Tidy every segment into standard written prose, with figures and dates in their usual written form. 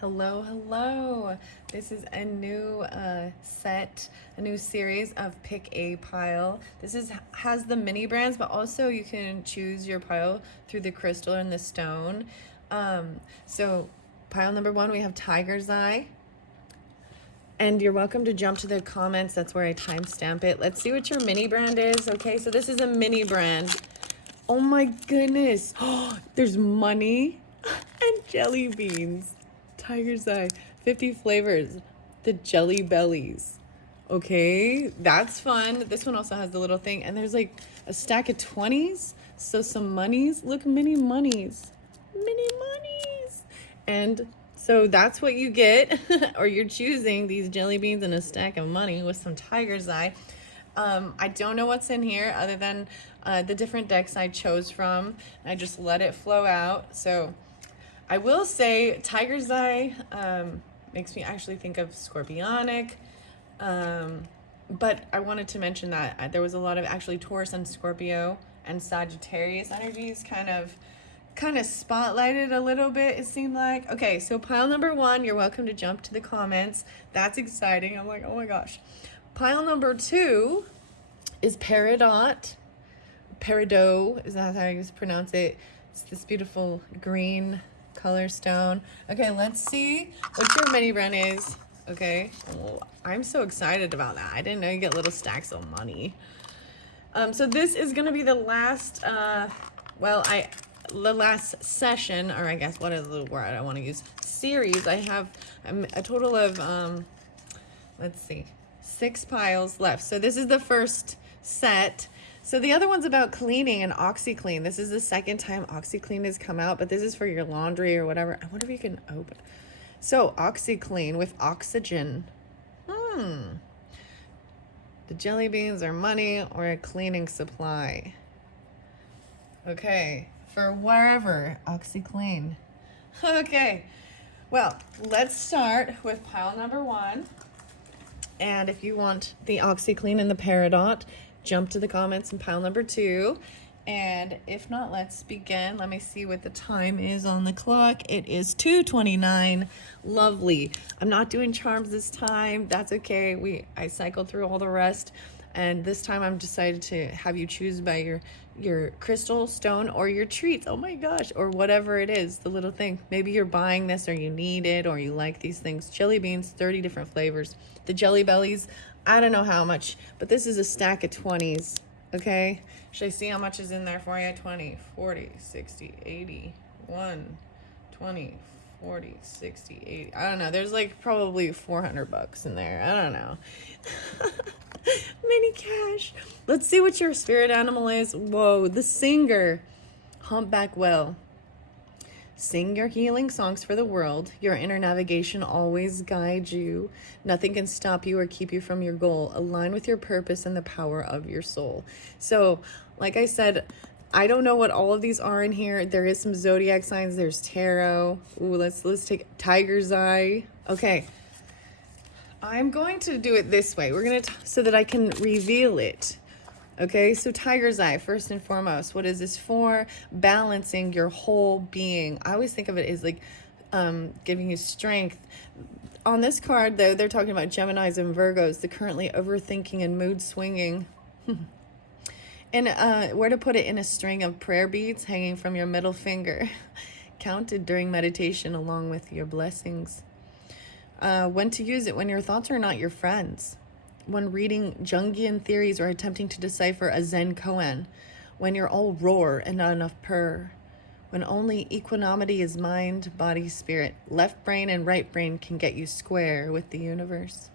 Hello, hello. This is a new a new series of Pick a Pile. Has the mini brands, but also you can choose your pile through the crystal and the stone. So pile number one, we have Tiger's Eye. And you're welcome to jump to the comments. That's where I timestamp it. Let's see what your mini brand is. Okay, so this is a mini brand. Oh my goodness. There's money and jelly beans. Tiger's Eye, 50 flavors, the jelly bellies. Okay, that's fun. This one also has the little thing, and there's like a stack of 20s, so some monies. Look, mini monies. And so that's what you get, or you're choosing these jelly beans and a stack of money with some Tiger's Eye. I don't know what's in here other than the different decks I chose from. I just let it flow out. So I will say Tiger's Eye makes me actually think of Scorpionic. But I wanted to mention that there was a lot of actually Taurus and Scorpio and Sagittarius energies kind of spotlighted a little bit, it seemed like. Okay, so pile number one, you're welcome to jump to the comments. That's exciting. I'm like, oh my gosh. Pile number two is Peridot. Peridot, is that how you pronounce it? It's this beautiful green color stone. Okay, let's see what your mini brand is. Okay, oh, I'm so excited about that. I didn't know you get little stacks of money. So this is gonna be the last, the last session, or I guess what is the word I want to use? Series. I have a total of, let's see, 6 piles left. So this is the first set. So the other one's about cleaning and OxyClean. This is the second time OxyClean has come out, but this is for your laundry or whatever. I wonder if you can open. So OxyClean with oxygen. The jelly beans are money or a cleaning supply. Okay, for wherever, OxyClean. Okay, well, let's start with pile number one. And if you want the OxyClean and the Peridot, jump to the comments in pile number two. And if not, let's begin. Let me see what the time is on the clock. It is 2:29. Lovely. I'm not doing charms this time. That's okay. I cycled through all the rest. And this time I'm decided to have you choose by your crystal, stone, or your treats. Oh my gosh. Or whatever it is, the little thing. Maybe you're buying this or you need it or you like these things. Jelly beans, 30 different flavors. The jelly bellies, I don't know how much, but this is a stack of 20s. Okay, should I see how much is in there for you? 20, 40, 60, 80, 1, 20, 40, 60, 80. I don't know. There's like probably $400 in there. I don't know. Mini cash. Let's see what your spirit animal is. Whoa, the singer. Humpback whale. Sing your healing songs for the world. Your inner navigation always guides you. Nothing can stop you or keep you from your goal. Align with your purpose and the power of your soul. So, like I said, I don't know what all of these are in here. There is some zodiac signs. There's tarot. Ooh, let's take Tiger's Eye. Okay. I'm going to do it this way. We're going to so that I can reveal it. Okay, so Tiger's Eye, first and foremost, what is this for? Balancing your whole being. I always think of it as like giving you strength. On this card, though, they're talking about Geminis and Virgos, the currently overthinking and mood swinging. And where to put it in a string of prayer beads hanging from your middle finger, counted during meditation along with your blessings. When to use it when your thoughts are not your friends. When reading Jungian theories or attempting to decipher a Zen koan, when you're all roar and not enough purr, when only equanimity is mind, body, spirit, left brain and right brain can get you square with the universe.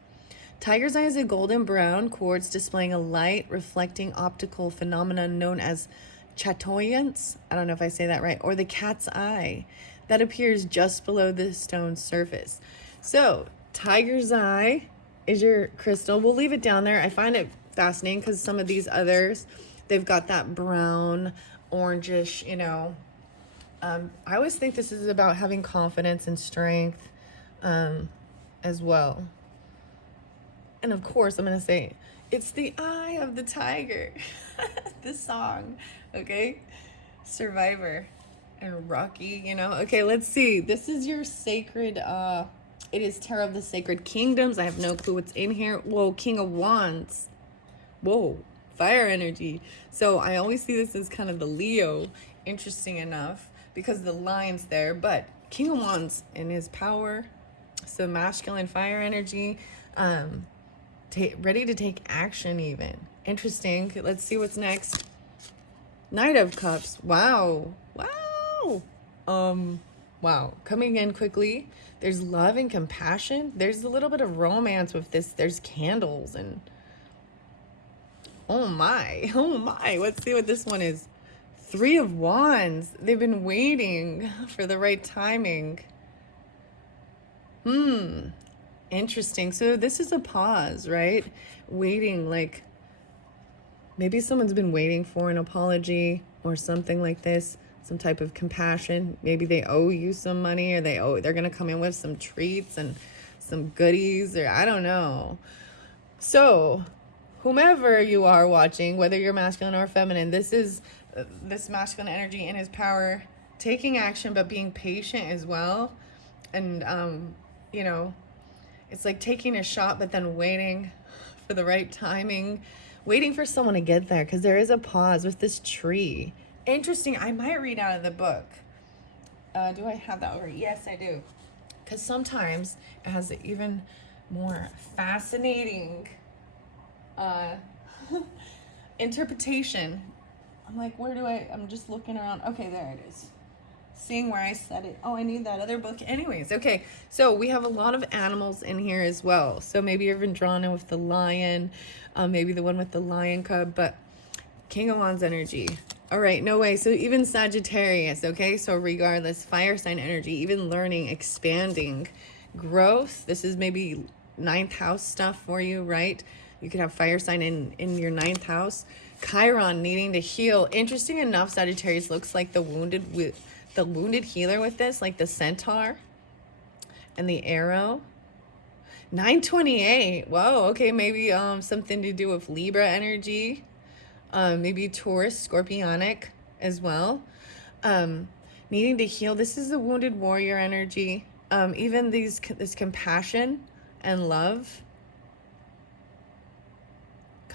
Tiger's Eye is a golden brown quartz displaying a light reflecting optical phenomenon known as chatoyance, I don't know if I say that right, or the cat's eye that appears just below the stone's surface. So, Tiger's Eye is your crystal. We'll leave it down there. I find it fascinating because some of these others, they've got that brown, orangish, I always think this is about having confidence and strength as well. And of course, I'm going to say, it's the eye of the tiger. This song, okay? Survivor. and rocky, you know. Okay, let's see. This is your sacred, it is Tarot of the Sacred Kingdoms. I have no clue what's in here. Whoa, King of Wands. Whoa, fire energy. So I always see this as kind of the Leo, interesting enough, because the line's there. But King of Wands in his power, so masculine fire energy, ready to take action even. Interesting. Let's see what's next. Knight of Cups. Wow. Wow. Wow. Coming in quickly. There's love and compassion. There's a little bit of romance with this. There's candles and oh my. Oh my. Let's see what this one is. Three of Wands. They've been waiting for the right timing. Interesting. So this is a pause, right? Waiting, like maybe someone's been waiting for an apology or something like this, some type of compassion. Maybe they owe you some money, or they're going to come in with some treats and some goodies, or I don't know. So whomever you are watching, whether you're masculine or feminine, this is this masculine energy in his power, taking action, but being patient as well. And, you know, it's like taking a shot, but then waiting for the right timing, waiting for someone to get there, because there is a pause with this tree. Interesting. I might read out of the book. Do I have that over? Yes, I do. Because sometimes it has an even more fascinating interpretation. I'm like, I'm just looking around. Okay, there it is. Seeing where I said it. Oh, I need that other book. Anyways, okay. So we have a lot of animals in here as well. So maybe you've been drawn in with the lion, maybe the one with the lion cub, but King of Wands energy. All right, no way. So even Sagittarius, okay? So regardless, fire sign energy, even learning, expanding, growth. This is maybe 9th house stuff for you, right? You could have fire sign in your 9th house. Chiron, needing to heal. Interesting enough, Sagittarius looks like the wounded healer with this, like the centaur and the arrow. 928. Whoa, okay, maybe something to do with Libra energy. Maybe Taurus, Scorpionic as well. Needing to heal. This is the wounded warrior energy. Even this compassion and love.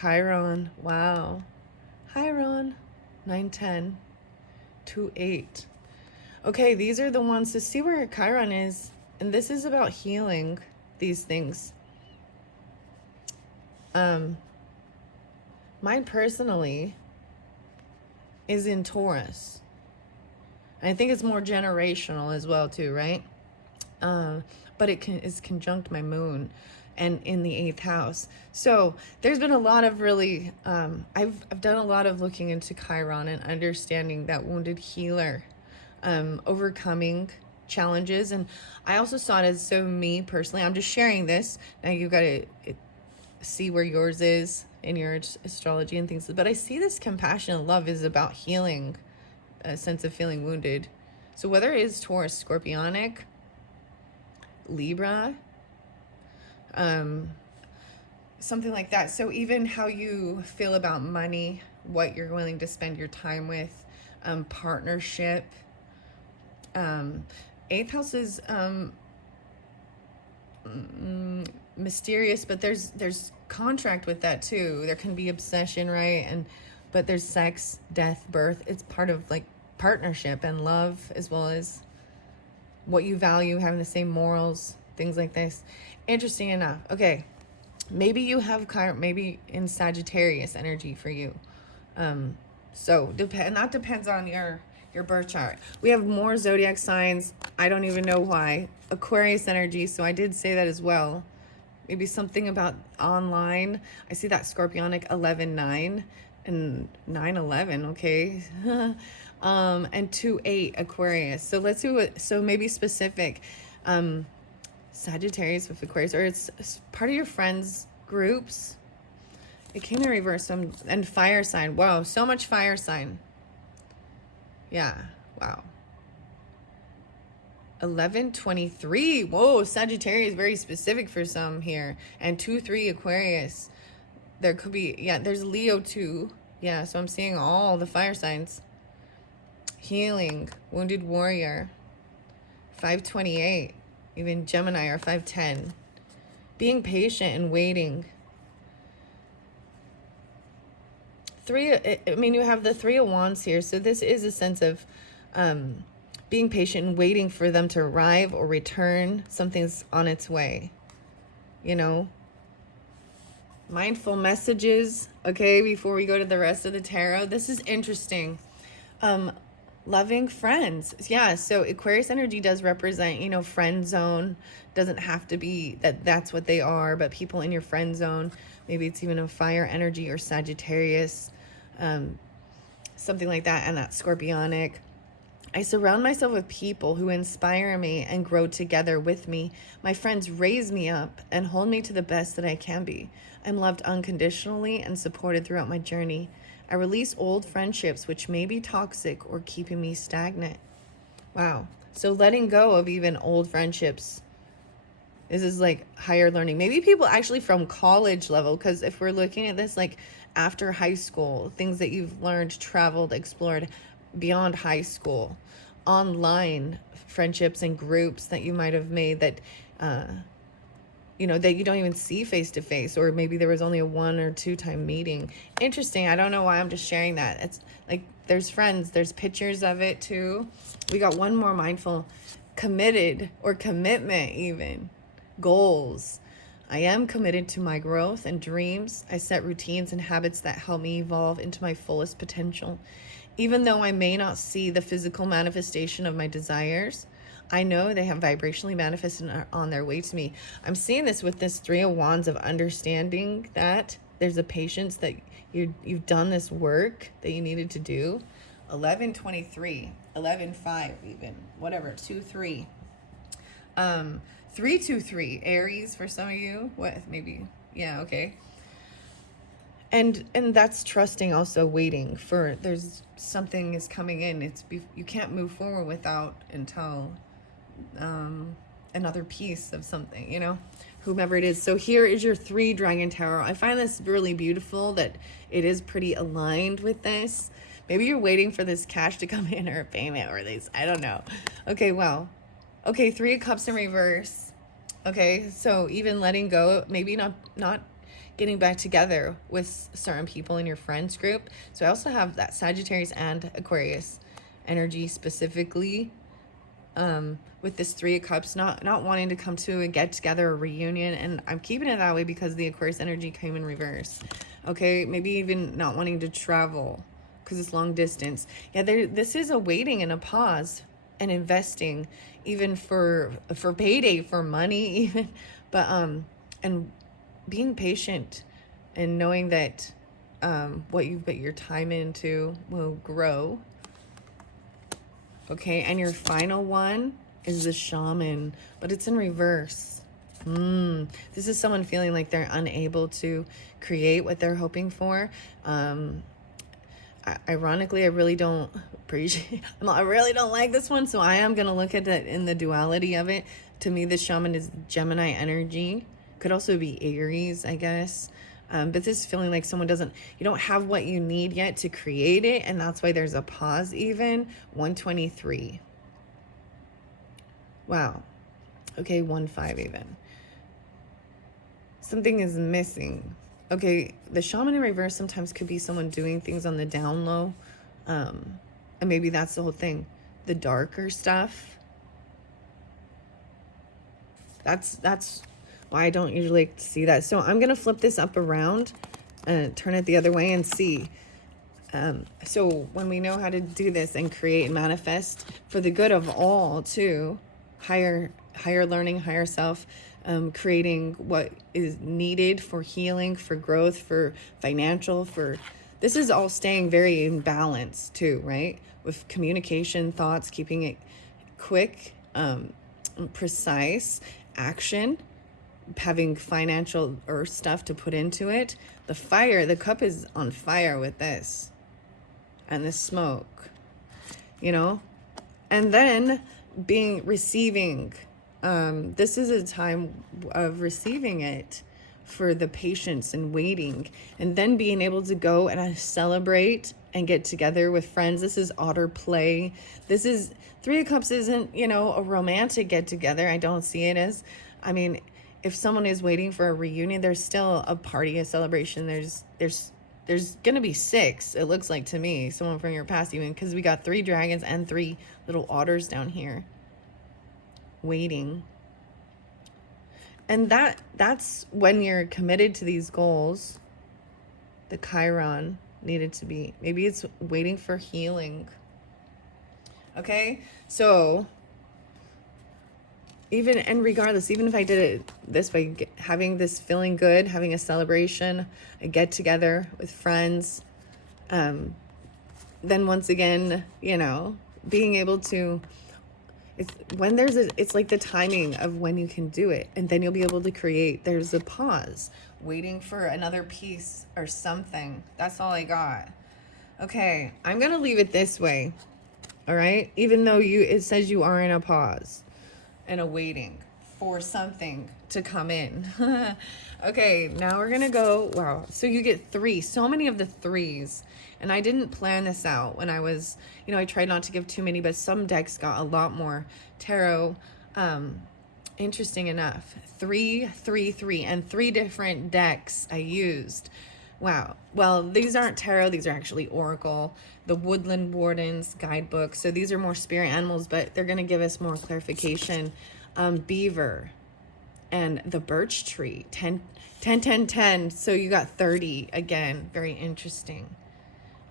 Chiron. Wow. Chiron. 910. 28. Okay, these are the ones to see where Chiron is. And this is about healing these things. Mine personally is in Taurus. I think it's more generational as well too, right? But it is conjunct my moon and in the 8th house. So there's been a lot of really, I've done a lot of looking into Chiron and understanding that wounded healer, overcoming challenges. And I also saw it as, so me personally, I'm just sharing this. Now you've got to see where yours is in your astrology and things. But I see this compassion and love is about healing, a sense of feeling wounded. So whether it is Taurus, Scorpionic, Libra, something like that. So even how you feel about money, what you're willing to spend your time with, partnership. 8th house is mysterious, but there's contract with that too. There can be obsession, right? But there's sex, death, birth. It's part of like partnership and love, as well as what you value, having the same morals, things like this. Interesting enough. Okay, maybe you have maybe in Sagittarius energy for you. So that depends on your birth chart. We have more zodiac signs. I don't even know why. Aquarius energy, so I did say that as well. Maybe something about online. I see that Scorpionic 11-9 and 9-11, okay. And 2-8 Aquarius. So let's do it. So maybe specific. Sagittarius with Aquarius, or it's part of your friends' groups. It came in reverse. And fire sign. Wow, so much fire sign. Yeah, wow. 11-23. Whoa, Sagittarius, very specific for some here. And 2-3 Aquarius. There could be, yeah, there's Leo too. Yeah, so I'm seeing all the fire signs. healing, wounded warrior, 528, even Gemini or 510. Being patient and waiting. You have the Three of Wands here, so this is a sense of being patient and waiting for them to arrive or return. Something's on its way, Mindful messages, okay, before we go to the rest of the tarot. This is interesting. Loving friends. Yeah, so Aquarius energy does represent, friend zone. Doesn't have to be that's what they are, but people in your friend zone. Maybe it's even a fire energy or Sagittarius, something like that, and that's Scorpionic. I surround myself with people who inspire me and grow together with me. My friends raise me up and hold me to the best that I can be. I'm loved unconditionally and supported throughout my journey. I release old friendships which may be toxic or keeping me stagnant. Wow. So letting go of even old friendships. This is like higher learning. Maybe people actually from college level, because if we're looking at this like after high school, things that you've learned, traveled, explored beyond high school, online friendships and groups that you might have made that that you don't even see face to face, or maybe there was only a 1 or 2 time meeting. Interesting. I don't know why I'm just sharing that. It's like there's friends, there's pictures of it too. We got one more mindful, committed or commitment, even goals. I am committed to my growth and dreams. I set routines and habits that help me evolve into my fullest potential. Even though I may not see the physical manifestation of my desires, I know they have vibrationally manifested and are on their way to me. I'm seeing this with this Three of Wands of understanding that there's a patience that you've done this work that you needed to do. 1123, 11:5 even, whatever, 2-3. 3-2-3, Aries for some of you. What, maybe, yeah, okay. And that's trusting, also waiting for, there's something is coming in. You can't move forward without until another piece of something, whomever it is. So here is your 3 Dragon Tarot. I find this really beautiful that it is pretty aligned with this. Maybe you're waiting for this cash to come in or a payment or this, I don't know. Okay, well, okay, 3 of Cups in reverse. Okay, so even letting go, maybe not getting back together with certain people in your friends group. So I also have that Sagittarius and Aquarius energy specifically, with this 3 of Cups, not wanting to come to a get together, a reunion. And I'm keeping it that way because the Aquarius energy came in reverse. Okay, maybe even not wanting to travel because it's long distance. Yeah, this is a waiting and a pause and investing, even for payday, for money even, but and being patient and knowing that what you've put your time into will grow. Okay, and your final one is the Shaman, but it's in reverse. This is someone feeling like they're unable to create what they're hoping for. Ironically, I really don't appreciate, I really don't like this one, so I am going to look at it in the duality of it. To me, the Shaman is Gemini energy. Could also be Aries, I guess. But this is feeling like someone you don't have what you need yet to create it, and that's why there's a pause even. 123. Wow. Okay, 1-5 even. Something is missing. Okay, the Shaman in reverse sometimes could be someone doing things on the down low. And maybe that's the whole thing. The darker stuff. That's why I don't usually like to see that. So I'm going to flip this up around and turn it the other way and see. So when we know how to do this and create and manifest for the good of all too, higher learning, higher self, creating what is needed for healing, for growth, for financial, this is all staying very in balance too, right? With communication, thoughts, keeping it quick, precise, action, having financial or stuff to put into it. The cup is on fire with this and the smoke, and then receiving. This is a time of receiving it, for the patience and waiting, and then being able to go and celebrate and get together with friends. This is otter play. This is Three of Cups isn't, a romantic get together. I don't see it as, I mean, if someone is waiting for a reunion, there's still a party, a celebration. There's gonna be six, it looks like to me, someone from your past, even because we got 3 dragons and 3 little otters down here waiting. And that's when you're committed to these goals. The Chiron needed to be, maybe it's waiting for healing. Okay, so even, and regardless, even if I did it this way, having this feeling good, having a celebration, a get together with friends, then once again, being able to, it's like the timing of when you can do it, and then you'll be able to create. There's a pause, waiting for another piece or something. That's all I got. Okay, I'm gonna leave it this way. All right, even though it says you are in a pause and a waiting for something to come in. Okay, now we're gonna go. Wow, so you get 3, so many of the 3s. And I didn't plan this out when I was, I tried not to give too many, but some decks got a lot more tarot. Interesting enough, 3, 3, 3, and 3 different decks I used. Wow. Well, these aren't tarot. These are actually Oracle, the Woodland Wardens guidebook. So these are more spirit animals, but they're going to give us more clarification. Beaver and the birch tree, 10, 10, 10, 10. So you got 30 again. Very interesting.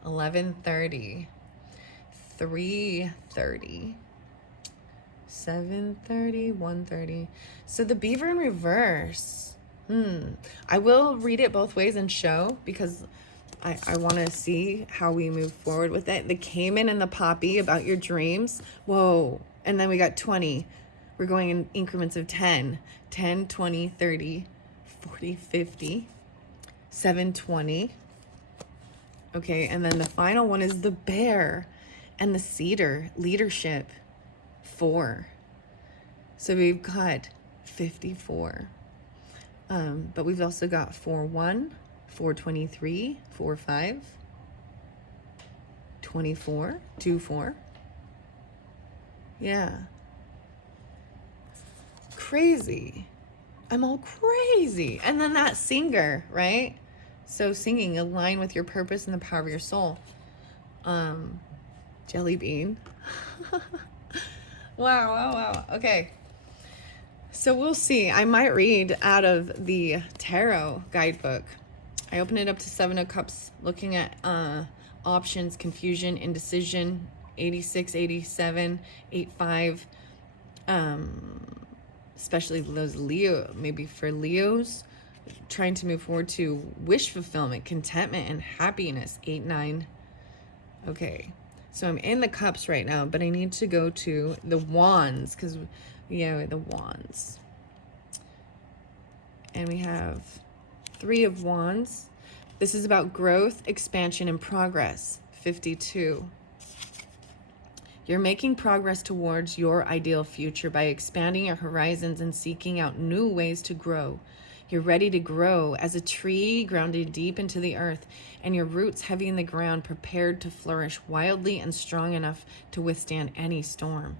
11:30, 3:30, 7:30, 1:30. So the beaver in reverse. I will read it both ways and show, because I want to see how we move forward with it. The caiman and the poppy, about your dreams. Whoa. And then we got 20. We're going in increments of 10. 10, 20, 30, 40, 50, 720. Okay, and then the final one is the bear and the cedar, leadership, 4. So we've got 54. But we've also got 4-1, 4-23, 4-5, 24, 2-4. Yeah. Crazy. I'm all crazy. And then that singer, right? So singing, align with your purpose and the power of your soul. Jelly bean. Wow. Okay. So we'll see. I might read out of the tarot guidebook. I open it up to 7 of Cups, looking at options, confusion, indecision, 86, 87, 85. Especially those Leo, maybe for Leos, trying to move forward to wish fulfillment, contentment, and happiness, 8, 9. Okay, so I'm in the Cups right now, but I need to go to the Wands, because, the Wands. And we have 3 of Wands. This is about growth, expansion, and progress, 52. You're making progress towards your ideal future by expanding your horizons and seeking out new ways to grow. You're ready to grow as a tree grounded deep into the earth, and your roots heavy in the ground, prepared to flourish wildly and strong enough to withstand any storm.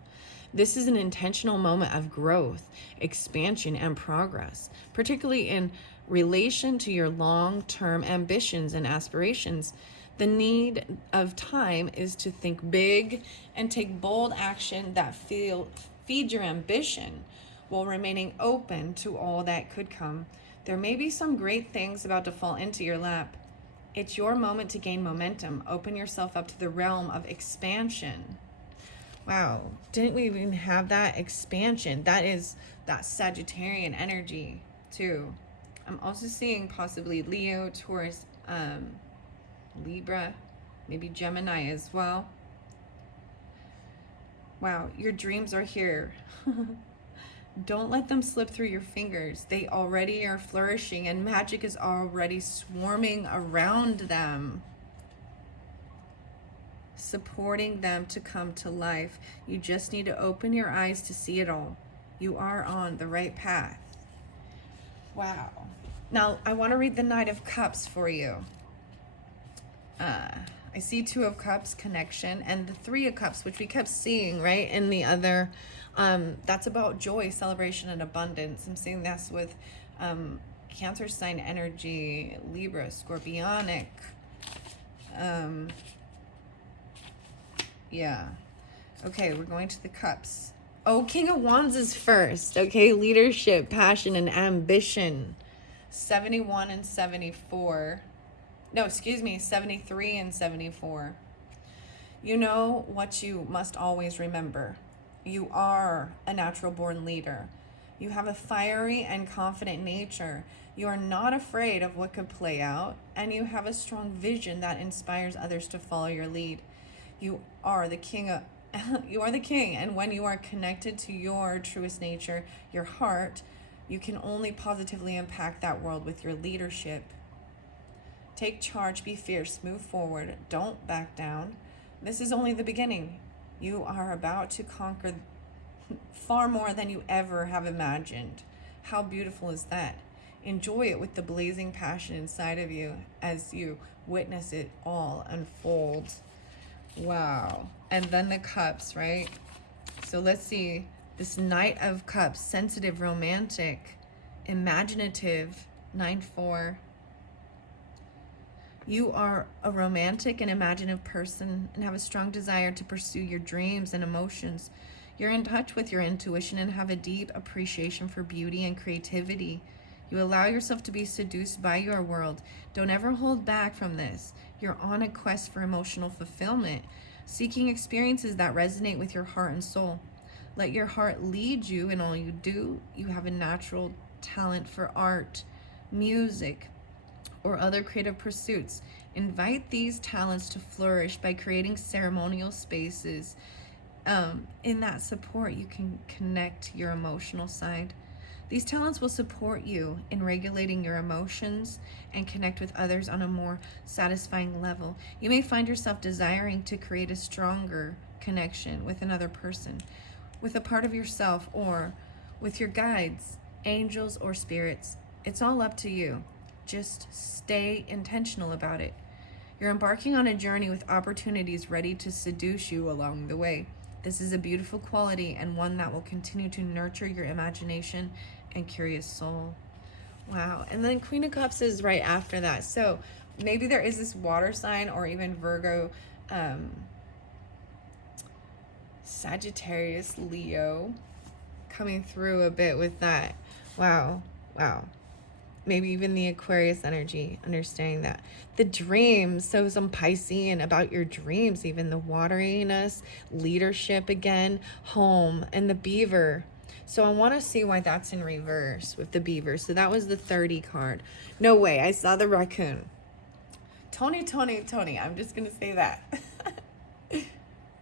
This is an intentional moment of growth, expansion, and progress, particularly in relation to your long-term ambitions and aspirations. The need of time is to think big and take bold action that feed your ambition while remaining open to all that could come. There may be some great things about to fall into your lap. It's your moment to gain momentum. Open yourself up to the realm of expansion. Wow, didn't we even have that expansion? That is that Sagittarian energy too. I'm also seeing possibly Leo, Taurus, Libra, maybe Gemini as well. Wow, your dreams are here. Don't let them slip through your fingers. They already are flourishing, and magic is already swarming around them, supporting them to come to life. You just need to open your eyes to see it all. You are on the right path. Wow. Now, I want to read the Knight of Cups for you. I see Two of Cups, connection, and the Three of Cups, which we kept seeing, right? In the other, that's about joy, celebration, and abundance. I'm seeing this with Cancer sign energy, Libra, Scorpionic. Yeah. Okay, we're going to the Cups. Oh, King of Wands is first. Okay, leadership, passion, and ambition. 71 and 74. No, excuse me, 73 and 74. You know what you must always remember. You are a natural born leader. You have a fiery and confident nature. You are not afraid of what could play out, and you have a strong vision that inspires others to follow your lead. You are the king of you are the king, and when you are connected to your truest nature, your heart, you can only positively impact that world with your leadership. Take charge, be fierce, move forward, don't back down. This is only the beginning. You are about to conquer far more than you ever have imagined. How beautiful is that? Enjoy it with the blazing passion inside of you as you witness it all unfold. Wow. And then the Cups, right? So let's see. This Knight of Cups, sensitive, romantic, imaginative, 9-4. You are a romantic and imaginative person and have a strong desire to pursue your dreams and emotions. You're in touch with your intuition and have a deep appreciation for beauty and creativity. You allow yourself to be seduced by your world. Don't ever hold back from this. You're on a quest for emotional fulfillment, seeking experiences that resonate with your heart and soul. Let your heart lead you in all you do. You have a natural talent for art, music, or other creative pursuits. Invite these talents to flourish by creating ceremonial spaces. In that support, you can connect your emotional side. These talents will support you in regulating your emotions and connect with others on a more satisfying level. You may find yourself desiring to create a stronger connection with another person, with a part of yourself, or with your guides, angels, or spirits. It's all up to you. Just stay intentional about it. You're embarking on a journey with opportunities ready to seduce you along the way. This is a beautiful quality and one that will continue to nurture your imagination and curious soul. Wow. And then Queen of Cups is right after that. So maybe there is this water sign or even Virgo, Sagittarius, Leo coming through a bit with that. Wow. Maybe even the Aquarius energy, understanding that. The dreams, so some Piscean about your dreams, even the wateriness, leadership again, home, and the beaver. So I want to see why that's in reverse with the beaver. So that was the 30 card. No way, I saw the raccoon. Tony, I'm just going to say that.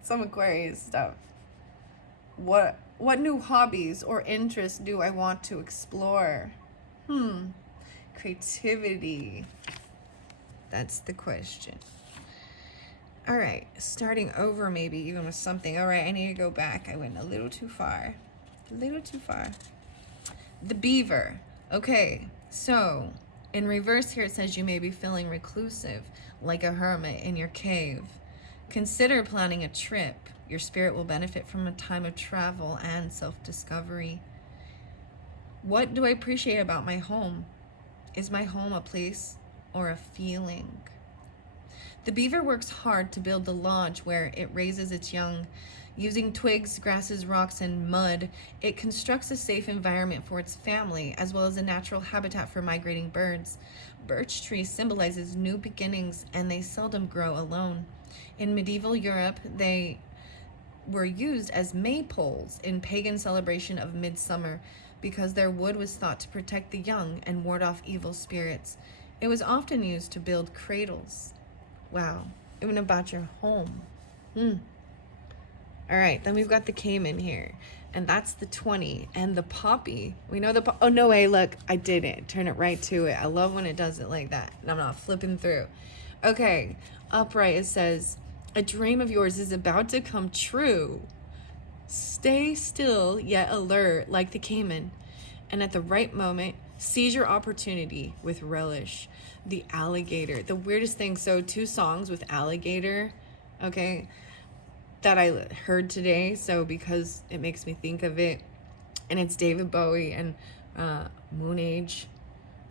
Some Aquarius stuff. What new hobbies or interests do I want to explore? Creativity. That's the question. All right, starting over maybe even with something. All right, I need to go back. I went a little too far. The beaver. Okay, so in reverse here it says you may be feeling reclusive, like a hermit in your cave. Consider planning a trip. Your spirit will benefit from a time of travel and self-discovery. What do I appreciate about my home? Is my home a place or a feeling? The beaver works hard to build the lodge where it raises its young. Using twigs, grasses, rocks, and mud, it constructs a safe environment for its family, as well as a natural habitat for migrating birds. Birch tree symbolizes new beginnings, and they seldom grow alone. In medieval Europe, they were used as maypoles in pagan celebration of midsummer, because their wood was thought to protect the young and ward off evil spirits. It was often used to build cradles. Wow, even about your home. All right, then we've got the caiman here, and that's the 20. And the poppy, we know the oh, no way, look, I did it. Turn it right to it. I love when it does it like that, and I'm not flipping through. Okay, upright, it says, a dream of yours is about to come true. Stay still yet alert like the caiman. and at the right moment, seize your opportunity with relish. The alligator, the weirdest thing. So 2 songs with alligator, okay, that I heard today. So because it makes me think of it, and it's David Bowie and Moon Age.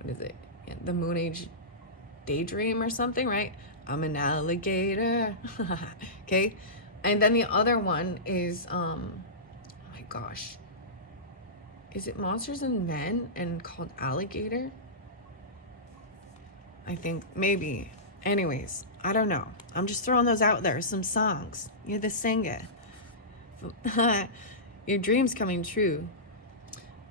What is it? Yeah, the Moon Age Daydream or something, right? I'm an alligator. Okay. And then the other one is, oh my gosh. Is it Monsters and Men and called Alligator? I think maybe. Anyways, I don't know. I'm just throwing those out there. Some songs. You're the singer. Your dreams coming true.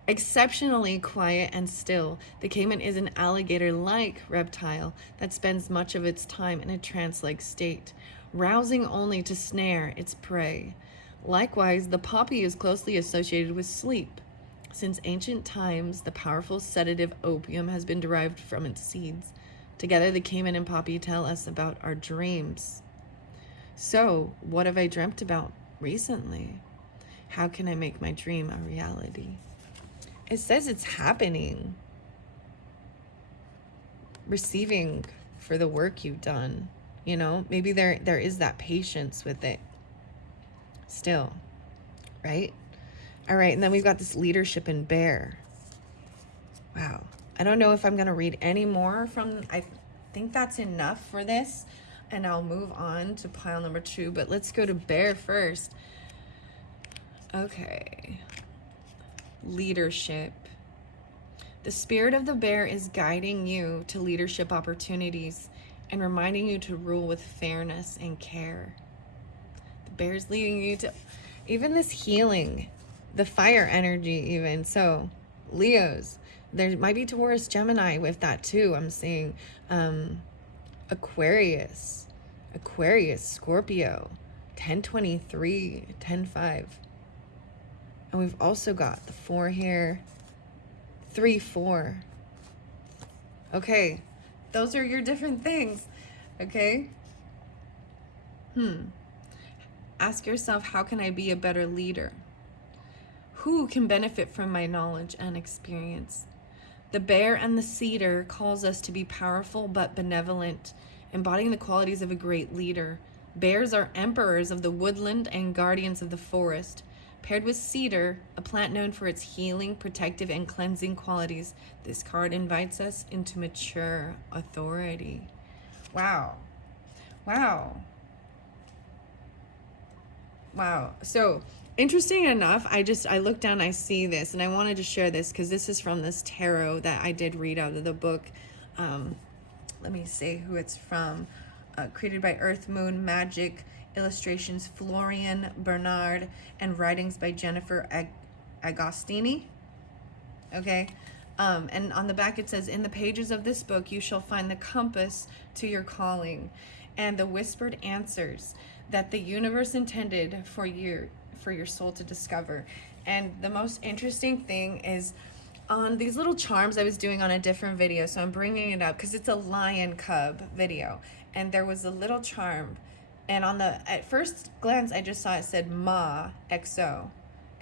Exceptionally quiet and still, the caiman is an alligator-like reptile that spends much of its time in a trance-like state, rousing only to snare its prey. Likewise, the poppy is closely associated with sleep. Since ancient times, the powerful sedative opium has been derived from its seeds. Together, the caiman and poppy tell us about our dreams. So, what have I dreamt about recently? How can I make my dream a reality? It says it's happening. Receiving for the work you've done. You know, maybe there is that patience with it still, right? All right, and then we've got this leadership in bear. Wow. I don't know if I'm going to read any more from, I think that's enough for this, and I'll move on to pile number 2, but let's go to bear first. Okay. Leadership. The spirit of the bear is guiding you to leadership opportunities and reminding you to rule with fairness and care. The bear's leading you to even this healing, the fire energy even. So Leos, there might be Taurus, Gemini with that too. I'm seeing Aquarius, Scorpio, 1023, 10-5. And we've also got the 4 here, 3-4. Okay, those are your different things, okay? Ask yourself, how can I be a better leader? Who can benefit from my knowledge and experience? The bear and the cedar calls us to be powerful but benevolent, embodying the qualities of a great leader. Bears are emperors of the woodland and guardians of the forest. Paired with cedar, a plant known for its healing, protective, and cleansing qualities, this card invites us into mature authority. Wow. Wow. Wow. So, interesting enough, I looked down, I see this, and I wanted to share this because this is from this tarot that I did read out of the book. Let me say who it's from. Created by Earth Moon Magic, illustrations Florian Bernard, and writings by Jennifer Agostini. Okay. And on the back it says, in the pages of this book you shall find the compass to your calling and the whispered answers that the universe intended for your soul to discover. And the most interesting thing is on these little charms I was doing on a different video, so I'm bringing it up because it's a lion cub video, and there was a little charm, and at first glance I just saw it said Ma, XO,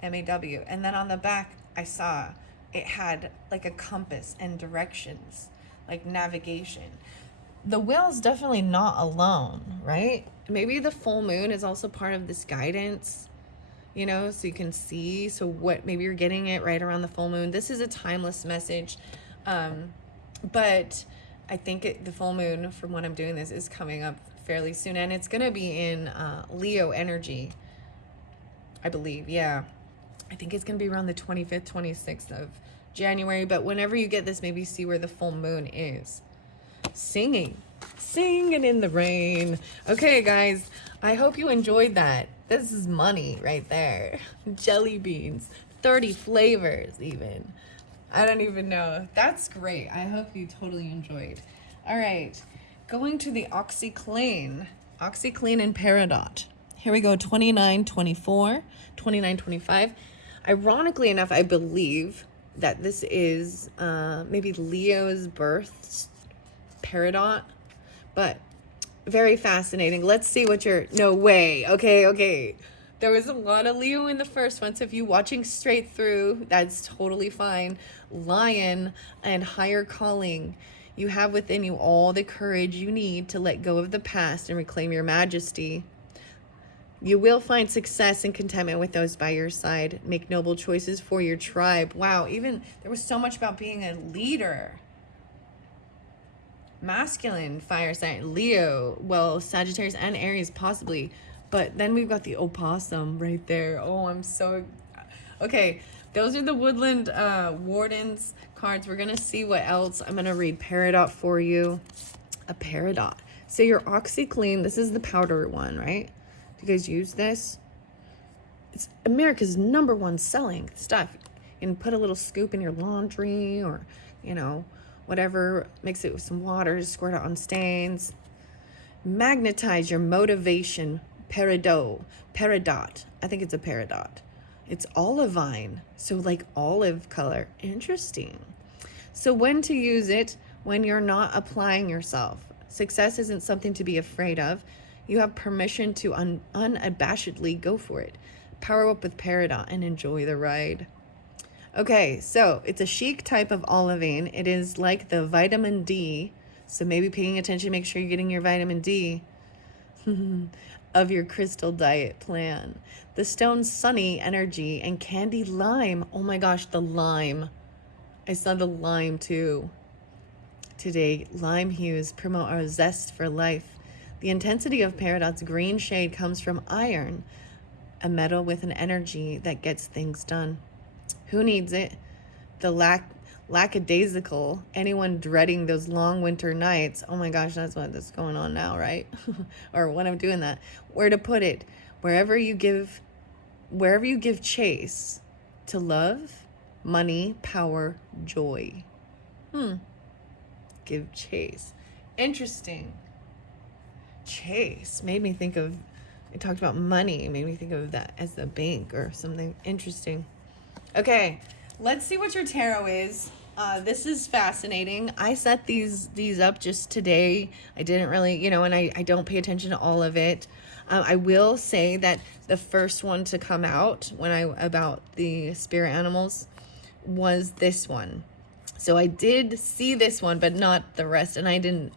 MAW, and then on the back I saw it had like a compass and directions, like navigation. The whale's definitely not alone, right? Maybe the full moon is also part of this guidance, you know, so you can see. So what, maybe you're getting it right around the full moon. This is a timeless message. But I think the full moon, from when I'm doing this, is coming up fairly soon. And it's going to be in Leo energy, I believe. Yeah. I think it's going to be around the 25th, 26th of January. But whenever you get this, maybe see where the full moon is. Singing in the rain. Okay, guys, I hope you enjoyed that. This is money right there. Jelly beans, 30 flavors even. I don't even know. That's great. I hope you totally enjoyed. All right, going to the Oxyclean and Peridot. Here we go, 2924, 2925. Ironically enough, I believe that this is maybe Leo's birth Peridot, but very fascinating. Let's see what no way. Okay. There was a lot of Leo in the first one, so if you're watching straight through, that's totally fine. Lion and higher calling. You have within you all the courage you need to let go of the past and reclaim your majesty. You will find success and contentment with those by your side. Make noble choices for your tribe. Wow, even there was so much about being a leader. Masculine fire sign, Leo, well, Sagittarius and Aries possibly. But then we've got the opossum right there. Oh, I'm so... Okay, those are the Woodland Wardens cards. We're going to see what else. I'm going to read Peridot for you. A Peridot. So your OxyClean, this is the powder one, right? Do you guys use this? It's America's #1 selling stuff. You can put a little scoop in your laundry or, you know, whatever. Mix it with some water, squirt it on stains. Magnetize your motivation. Peridot. I think it's a Peridot. It's olivine, so like olive color. Interesting. So when to use it? When you're not applying yourself. Success isn't something to be afraid of. You have permission to unabashedly go for it. Power up with Peridot and enjoy the ride. Okay, so it's a chic type of olivine. It is like the vitamin D, so maybe paying attention, make sure you're getting your vitamin D of your crystal diet plan. The stone's sunny energy and candy lime. Oh my gosh, the lime. I saw the lime too. Today, lime hues promote our zest for life. The intensity of Peridot's green shade comes from iron, a metal with an energy that gets things done. Who needs it? The lackadaisical, anyone dreading those long winter nights. Oh my gosh, that's going on now, right? Or when I'm doing that. Where to put it? Wherever you give chase to love, money, power, joy. Give chase. Interesting. Chase made me think of, it talked about money, made me think of that as a bank or something interesting. Okay, let's see what your tarot is. This is fascinating. I set these up just today. I didn't really, and I don't pay attention to all of it. I will say that the first one to come out about the spirit animals was this one. So I did see this one, but not the rest. And I didn't,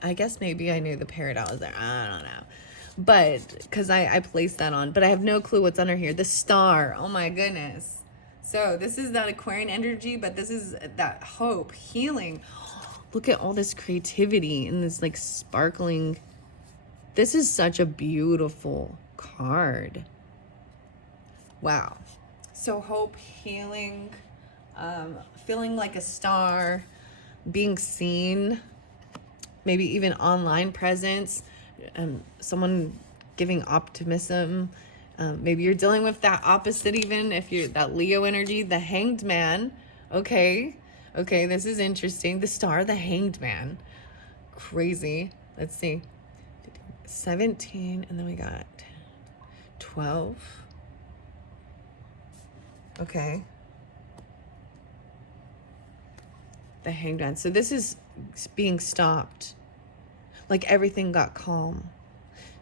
I guess maybe I knew the Peridot was there. I don't know. But, because I placed that on. But I have no clue what's under here. The star. Oh my goodness. So this is that Aquarian energy, but this is that hope, healing. Look at all this creativity and this like sparkling. This is such a beautiful card. Wow. So hope, healing, feeling like a star, being seen, maybe even online presence, someone giving optimism. Maybe you're dealing with that opposite, even if you're that Leo energy, the Hanged Man. Okay, this is interesting. The star, the Hanged Man. Crazy. Let's see. 17, and then we got 12. Okay. The Hanged Man. So this is being stopped. Like everything got calm.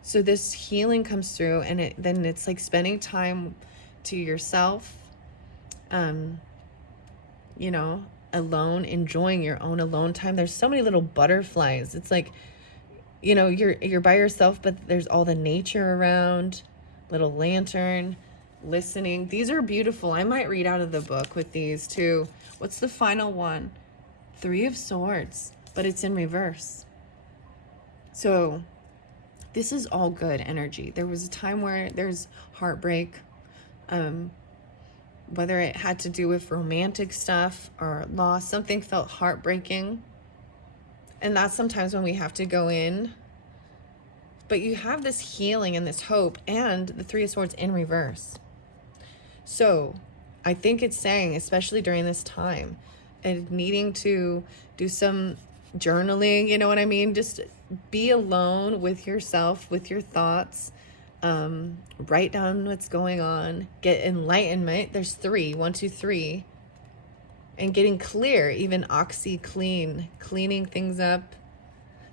So this healing comes through, and then it's like spending time to yourself, alone, enjoying your own alone time. There's so many little butterflies. It's like, you're by yourself, but there's all the nature around, little lantern, listening. These are beautiful. I might read out of the book with these too. What's the final one? 3 of Swords, but it's in reverse. So this is all good energy. There was a time where there's heartbreak, whether it had to do with romantic stuff or loss, something felt heartbreaking. And that's sometimes when we have to go in. But you have this healing and this hope, and the 3 of Swords in reverse. So I think it's saying, especially during this time, and needing to do some journaling, you know what I mean? Just be alone with yourself, with your thoughts. Write down what's going on. Get enlightenment. There's 3, 1, 2, 3. And getting clear, even OxyClean, cleaning things up.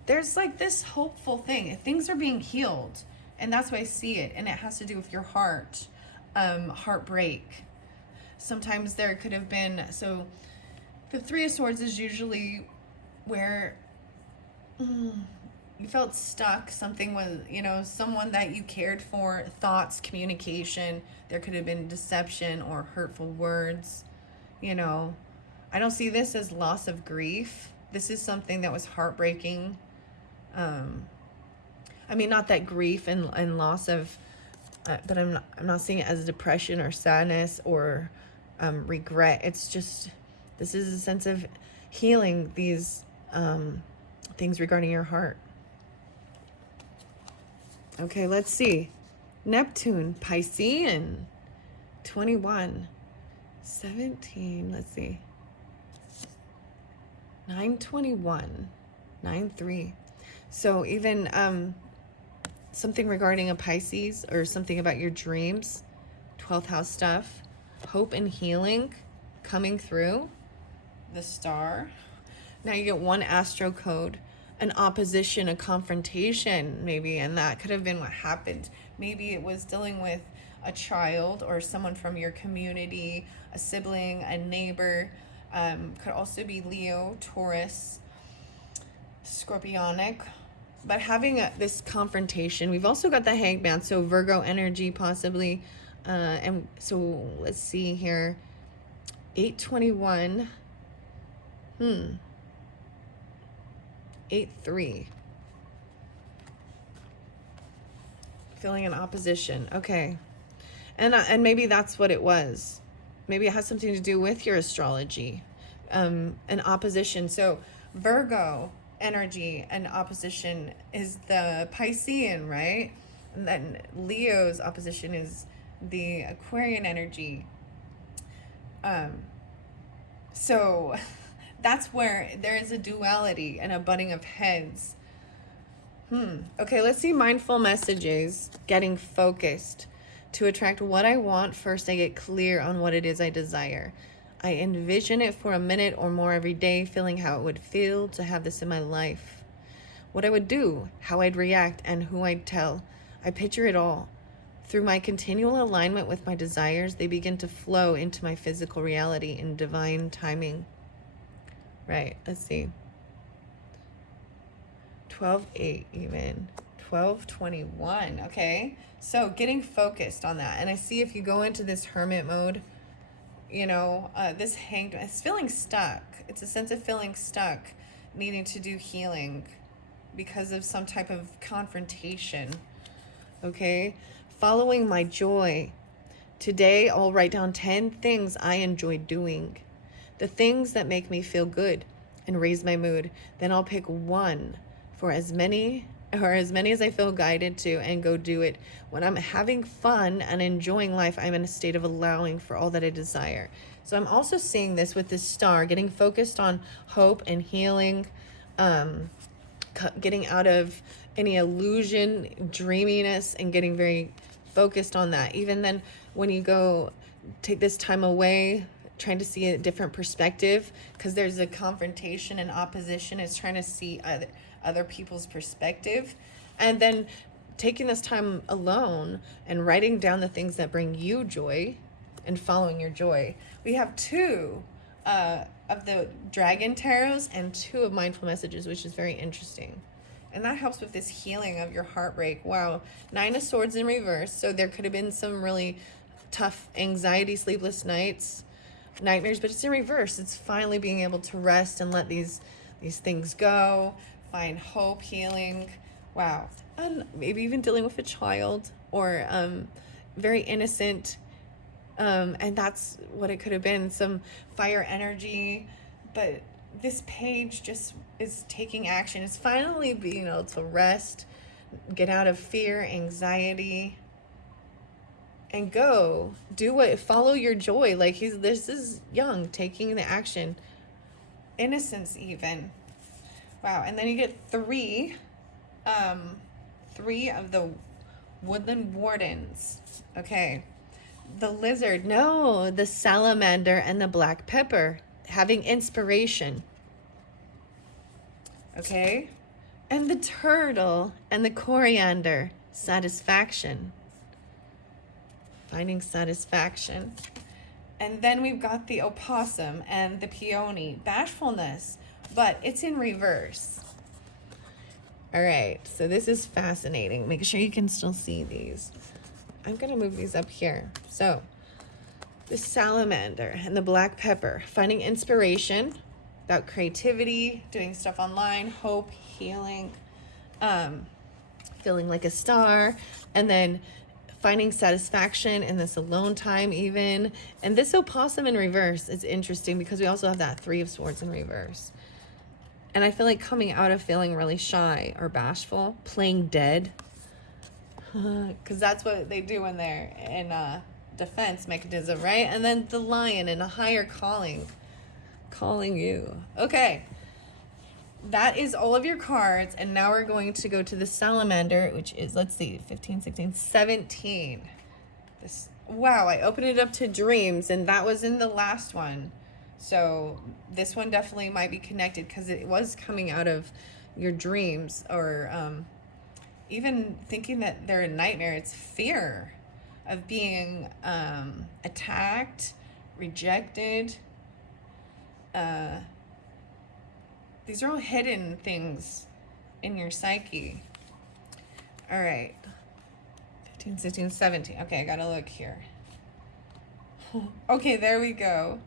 There's like this hopeful thing. Things are being healed. And that's why I see it. And it has to do with your heart, heartbreak. Sometimes there could have been, so the Three of Swords is usually where you felt stuck. Something was, someone that you cared for, thoughts, communication. There could have been deception or hurtful words. I don't see this as loss of grief. This is something that was heartbreaking. Not that grief and loss of, but I'm not seeing it as depression or sadness or regret. It's just, this is a sense of healing these things regarding your heart. Okay, let's see. Neptune, Piscean, 21, 17, let's see. 921, 93. So even something regarding a Pisces or something about your dreams, 12th house stuff, hope and healing coming through, the star. Now you get one astro code, an opposition, a confrontation maybe, and that could have been what happened. Maybe it was dealing with a child or someone from your community, a sibling, a neighbor. Could also be Leo, Taurus, Scorpionic. But having this confrontation, we've also got the Hangman, so Virgo energy possibly. And so let's see here. 821. 8-3. Feeling an opposition. Okay. And maybe that's what it was. Maybe it has something to do with your astrology. An opposition. So Virgo energy and opposition is the Piscean, right? And then Leo's opposition is the Aquarian energy. So that's where there is a duality and a butting of heads. Okay, let's see mindful messages. Getting focused. To attract what I want, first I get clear on what it is I desire. I envision it for a minute or more every day, feeling how it would feel to have this in my life. What I would do, how I'd react, and who I'd tell. I picture it all. Through my continual alignment with my desires, they begin to flow into my physical reality in divine timing. Right, let's see. 12-8 even. 12-21, okay? So getting focused on that. And I see if you go into this hermit mode, this hanged, it's feeling stuck. It's a sense of feeling stuck, needing to do healing because of some type of confrontation, okay? Following my joy. Today, I'll write down 10 things I enjoy doing. The things that make me feel good and raise my mood. Then I'll pick one for as many as I feel guided to and go do it. When I'm having fun and enjoying life, I'm in a state of allowing for all that I desire. So I'm also seeing this with this star, getting focused on hope and healing, getting out of any illusion, dreaminess, and getting very focused on that. Even then, when you go take this time away, trying to see a different perspective, because there's a confrontation and opposition, is trying to see other people's perspective, and then taking this time alone and writing down the things that bring you joy and following your joy. We have 2 of the dragon tarots and 2 of mindful messages, which is very interesting. And that helps with this healing of your heartbreak. Wow. 9 of Swords in reverse. So there could have been some really tough anxiety, sleepless nights, nightmares, but it's in reverse. It's finally being able to rest and let these things go, find hope, healing. Wow. And maybe even dealing with a child or very innocent. And that's what it could have been, some fire energy. But this page just is taking action. It's finally being able to rest, get out of fear, anxiety, and follow your joy. Like this is young, taking the action, innocence even. Wow. And then you get 3 of the woodland wardens. Okay. The lizard, no, the salamander and the black pepper, having inspiration. Okay. And the turtle and the coriander, satisfaction. Finding satisfaction. And then we've got the opossum and the peony, bashfulness, but it's in reverse. All right, so this is fascinating. Make sure you can still see these. I'm gonna move these up here. So the salamander and the black pepper, finding inspiration, about creativity, doing stuff online, hope, healing, feeling like a star, and then finding satisfaction in this alone time even. And this opossum in reverse is interesting because we also have that Three of Swords in reverse. And I feel like coming out of feeling really shy or bashful, playing dead, because that's what they do when they're in a defense mechanism, right? And then the lion and a higher calling you. Okay. That is all of your cards, and now we're going to go to the salamander, which is, let's see, 15, 16, 17. This, wow, I opened it up to dreams, and that was in the last one. So this one definitely might be connected because it was coming out of your dreams, or even thinking that they're a nightmare. It's fear of being attacked, rejected. These are all hidden things in your psyche. All right. 15, 16, 17. Okay, I gotta look here. Okay, there we go.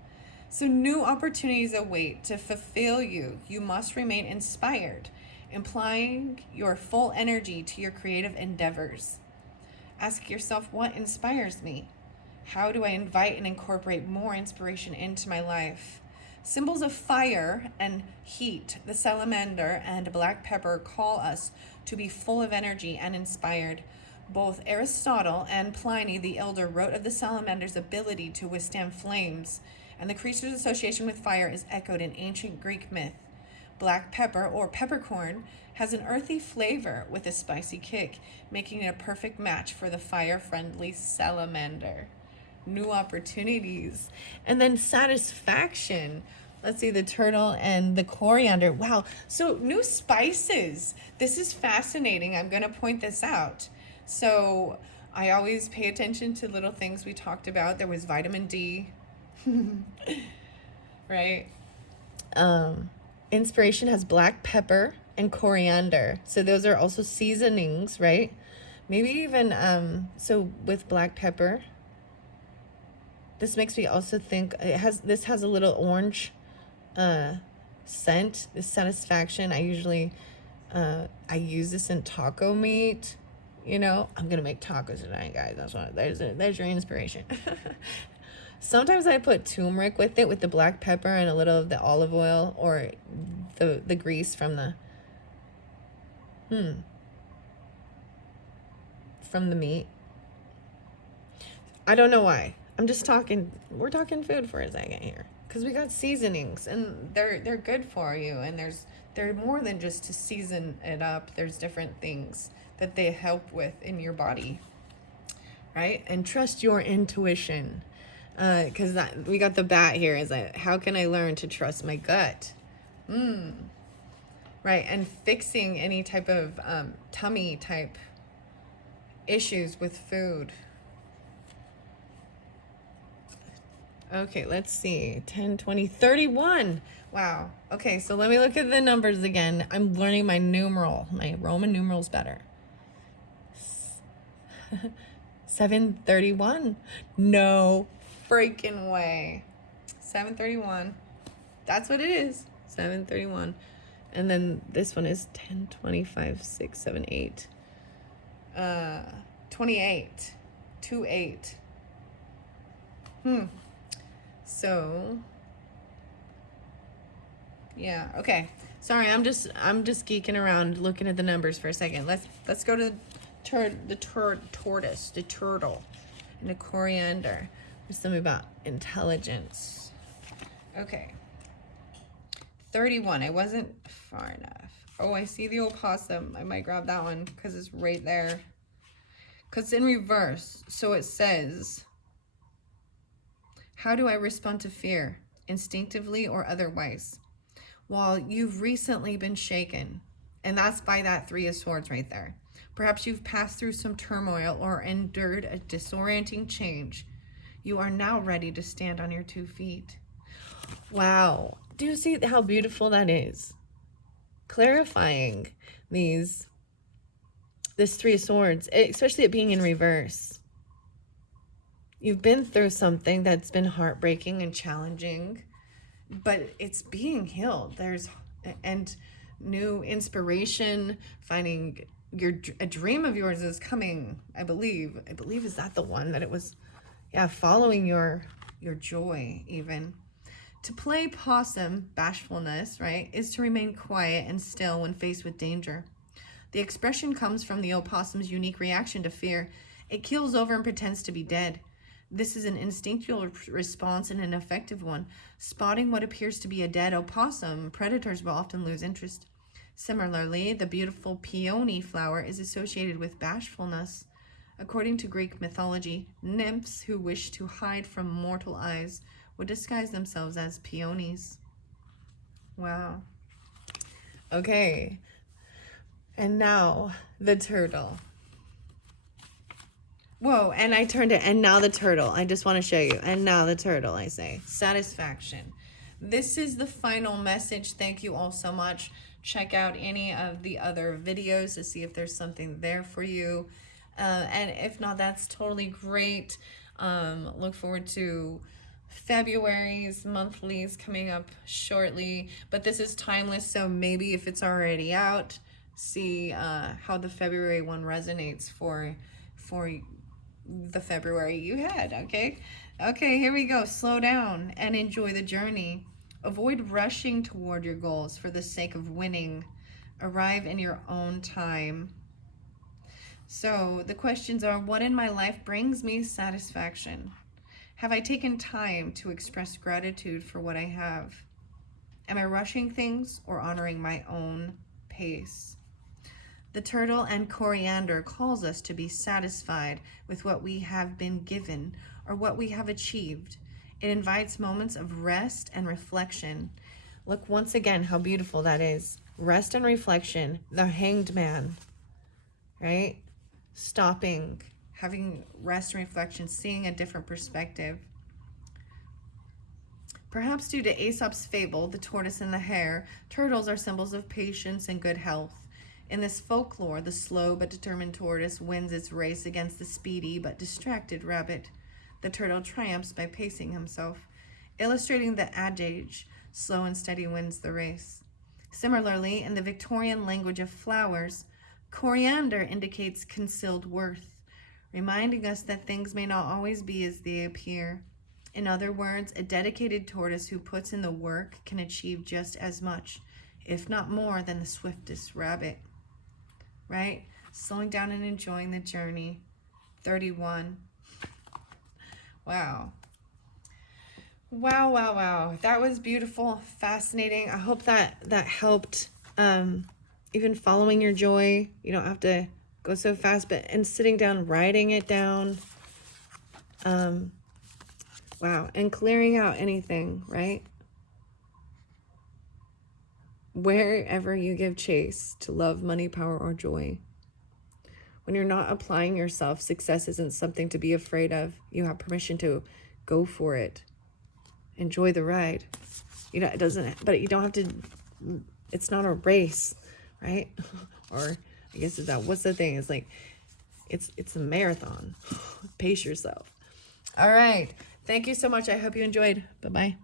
So new opportunities await to fulfill you. You must remain inspired, implying your full energy to your creative endeavors. Ask yourself, what inspires me? How do I invite and incorporate more inspiration into my life? Symbols of fire and heat, the salamander and black pepper, call us to be full of energy and inspired. Both Aristotle and Pliny the Elder wrote of the salamander's ability to withstand flames, and the creature's association with fire is echoed in ancient Greek myth. Black pepper, or peppercorn, has an earthy flavor with a spicy kick, making it a perfect match for the fire-friendly salamander. New opportunities. And then satisfaction. Let's see, the turtle and the coriander. Wow. So new spices. This is fascinating. I'm going to point this out. So I always pay attention to little things we talked about. There was vitamin D. Right? Inspiration has black pepper and coriander. So those are also seasonings, right? Maybe even, so with black pepper, this makes me also think this has a little orange scent, this satisfaction. I usually I use this in taco meat. You know, I'm gonna make tacos tonight, guys. There's your inspiration. Sometimes I put turmeric with it, with the black pepper and a little of the olive oil or the grease from the from the meat. I don't know why. I'm just talking, we're talking food for a second here. Because we got seasonings, and they're good for you. And they're more than just to season it up. There's different things that they help with in your body. Right? And trust your intuition. Because we got the bat here. Is like, how can I learn to trust my gut? Right? And fixing any type of tummy type issues with food. Okay, let's see. 10, 20, 31. Wow. Okay, so let me look at the numbers again. I'm learning my Roman numerals better. 731. No freaking way. 731. That's what it is. 731. And then this one is 10, 25, 6, 7, 8. 28. 28. So, yeah, okay. Sorry, I'm just geeking around looking at the numbers for a second. Let's go to the tortoise, the turtle, and the coriander. There's something about intelligence. Okay. 31. I wasn't far enough. Oh, I see the opossum. I might grab that one because it's right there. Because it's in reverse. So it says, how do I respond to fear, instinctively or otherwise, while you've recently been shaken? And that's by that Three of Swords right there. Perhaps you've passed through some turmoil or endured a disorienting change. You are now ready to stand on your 2 feet. Wow. Do you see how beautiful that is? Clarifying this 3 of Swords, especially it being in reverse. You've been through something that's been heartbreaking and challenging, but it's being healed. And new inspiration, finding a dream of yours is coming, I believe. Is that the one that it was? Yeah, following your joy even. To play possum, bashfulness, right, is to remain quiet and still when faced with danger. The expression comes from the opossum's unique reaction to fear. It keels over and pretends to be dead. This is an instinctual response and an effective one. Spotting what appears to be a dead opossum, predators will often lose interest. Similarly, the beautiful peony flower is associated with bashfulness. According to Greek mythology, nymphs who wish to hide from mortal eyes would disguise themselves as peonies. Wow. Okay. And now the turtle. Whoa, and I turned it, and now the turtle. I just want to show you. And now the turtle, I say. Satisfaction. This is the final message. Thank you all so much. Check out any of the other videos to see if there's something there for you. And if not, that's totally great. Look forward to February's monthlies coming up shortly. But this is timeless, so maybe if it's already out, see how the February one resonates for the February you had. Okay, here we go. Slow down and enjoy the journey. Avoid rushing toward your goals for the sake of winning. Arrive in your own time. So the questions are, what in my life brings me satisfaction? Have I taken time to express gratitude for what I have? Am I rushing things or honoring my own pace? The turtle and coriander calls us to be satisfied with what we have been given or what we have achieved. It invites moments of rest and reflection. Look once again how beautiful that is. Rest and reflection, the hanged man, right? Stopping, having rest and reflection, seeing a different perspective. Perhaps due to Aesop's fable, the tortoise and the hare, turtles are symbols of patience and good health. In this folklore, the slow but determined tortoise wins its race against the speedy but distracted rabbit. The turtle triumphs by pacing himself, illustrating the adage, slow and steady wins the race. Similarly, in the Victorian language of flowers, coriander indicates concealed worth, reminding us that things may not always be as they appear. In other words, a dedicated tortoise who puts in the work can achieve just as much, if not more, than the swiftest rabbit. Right? Slowing down and enjoying the journey. 31. Wow. Wow. That was beautiful, fascinating. I hope that helped. Even following your joy. You don't have to go so fast, and sitting down, writing it down. Wow. And clearing out anything, right? Wherever you give chase to love, money, power, or joy. When you're not applying yourself, success isn't something to be afraid of. You have permission to go for it. Enjoy the ride. You know, it doesn't, but you don't have to, it's not a race, right? Or I guess what's the thing? It's like, it's a marathon. Pace yourself. All right. Thank you so much. I hope you enjoyed. Bye-bye.